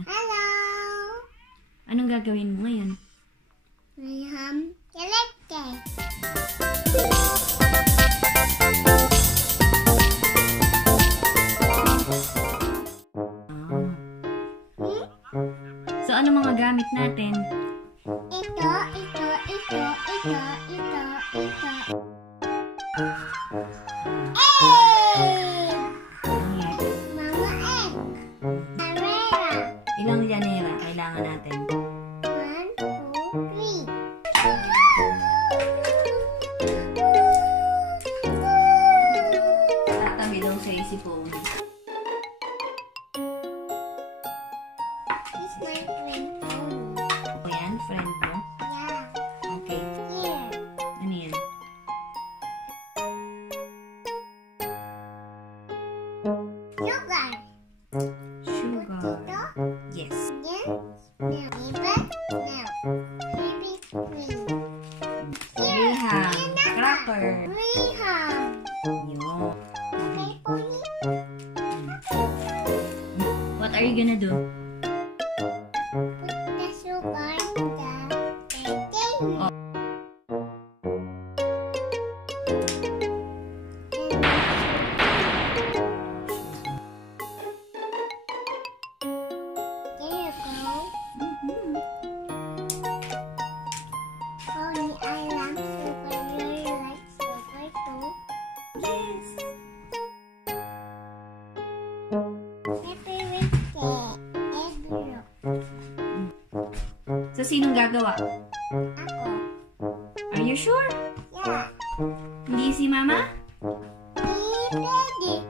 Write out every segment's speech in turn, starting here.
Hello! Anong gagawin mo ngayon? Leche. So, ano mga gamit natin? Ito. Egg! Mama egg! Carrera! Ilang llanera kailangan natin? 1, 2, 3. Tatabi daw sa isipon. This my friend phone. O yan, friend mo? Yeah. Okay. Here. Ano yan? Sugar. Sugar. Ito. Yes. Yes. Now, evap. Now, baby cream. Graham. Cracker. Graham. Yun. Okay, Pony. What are you gonna do? Put the sugar in the thing. Oh. There you go. Pony, I love sugar. You like sugar too? Yes. Happy birthday. Egg yolk. So, sinong gagawa? Ako. Are you sure? Yeah. Hindi si Mama? Ready.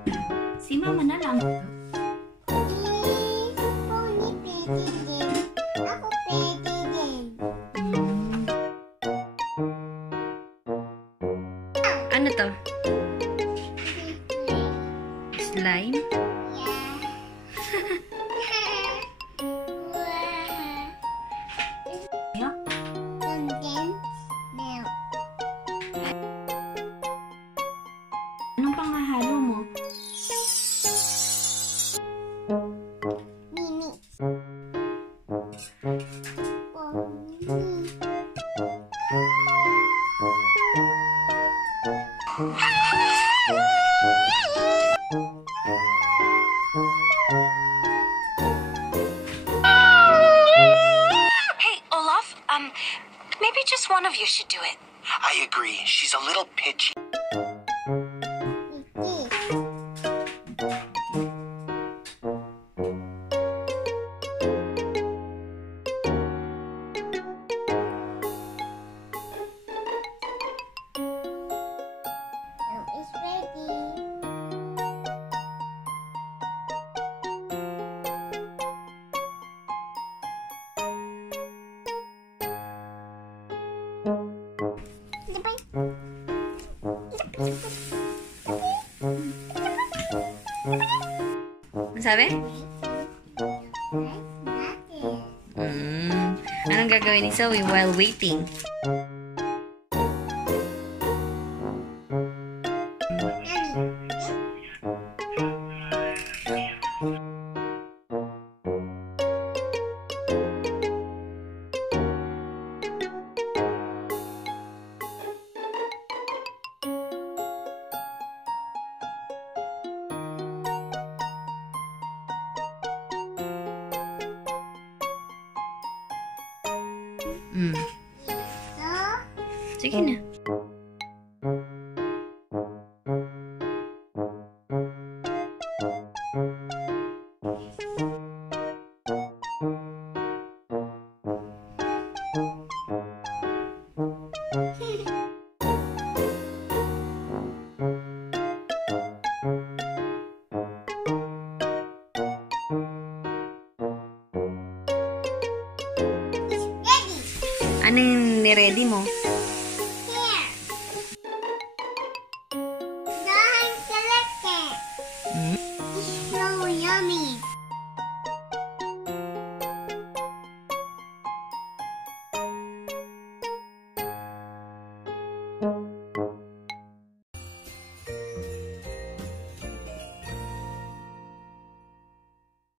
Si Mama na lang. Pony pwede din. Ako pwede din. Ano to? Slime? Yeah. Yuck. Condensed milk. Anong panghahalo mo? Mimi. Pony. Hey, Olaf, maybe just one of you should do it. I agree. She's a little pitchy. Now it's ready. Ano sabi? Anong gagawin ni Zoe while waiting? Sige na. Anong niready mo?